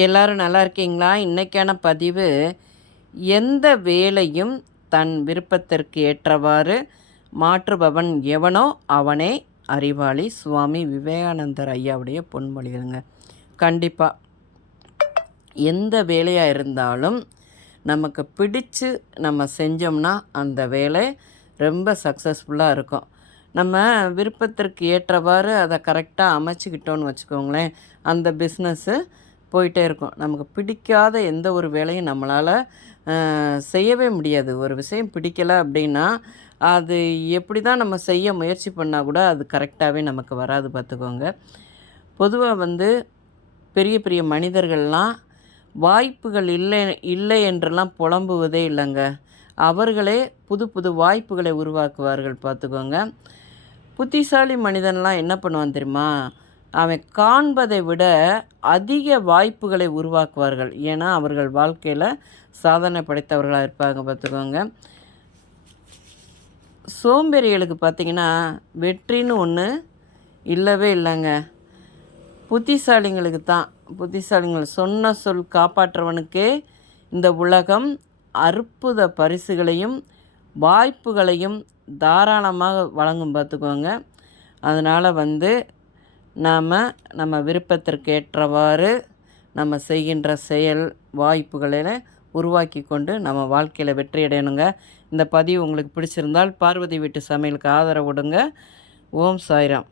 எல்லாரும் நல்லா இருக்கீங்களா? இன்னைக்கான பதிவு, எந்த வேலையும் தன் விருப்பத்திற்கு ஏற்றவாறு மாற்றுபவன் எவனோ அவனே அறிவாளி. சுவாமி விவேகானந்தர் ஐயாவுடைய பொன்மொழிகளுங்க. கண்டிப்பா எந்த வேலையா இருந்தாலும் நமக்கு பிடிச்சு நம்ம செஞ்சோம்னா அந்த வேலை ரொம்ப சக்ஸஸ்ஃபுல்லாக இருக்கும். நம்ம விருப்பத்திற்கு ஏற்றவாறு அதை கரெக்டாக அமைச்சிக்கிட்டோன்னு வச்சுக்கோங்களேன், அந்த பிஸ்னஸ்ஸு போயிட்டே இருக்கும். நமக்கு பிடிக்காத எந்த ஒரு வேலையும் நம்மளால் செய்யவே முடியாது. ஒரு விஷயம் பிடிக்கலை அப்படின்னா அது எப்படி தான் நம்ம செய்ய முயற்சி பண்ணால் கூட அது கரெக்டாகவே நமக்கு வராது பார்த்துக்கோங்க. பொதுவாக வந்து பெரிய பெரிய மனிதர்கள்லாம் வாய்ப்புகள் இல்லை இல்லை என்றெல்லாம் புலம்புவதே இல்லைங்க. அவர்களே புது புது வாய்ப்புகளை உருவாக்குவார்கள் பார்த்துக்கோங்க. புத்திசாலி மனிதன்லாம் என்ன பண்ணுவான் தெரியுமா? அவன் காண்பதை விட அதிக வாய்ப்புகளை உருவாக்குவார்கள். ஏன்னா அவர்கள் வாழ்க்கையில் சாதனை படைத்தவர்களாக இருப்பாங்க பார்த்துக்கோங்க. சோம்பேறிகளுக்கு பார்த்திங்கன்னா வெற்றின்னு ஒன்று இல்லவே இல்லைங்க. புத்திசாலிங்களுக்கு தான். புத்திசாலிகள் சொன்ன சொல் காப்பாற்றவனுக்கே இந்த உலகம் அற்புத பரிசுகளையும் வாய்ப்புகளையும் தாராளமாக வழங்கும் பார்த்துக்கோங்க. அதனால் வந்து நம்ம விருப்பத்திற்கு ஏற்றவாறு நம்ம செய்கின்ற செயல் வாய்ப்புகளை உருவாக்கி கொண்டு நம்ம வாழ்க்கையில் வெற்றி அடையணுங்க. இந்த பதிவு உங்களுக்கு பிடிச்சிருந்தால் பார்வதி வீட்டு சமையலுக்கு ஆதரவு கொடுங்க. ஓம் சாய்ராம்.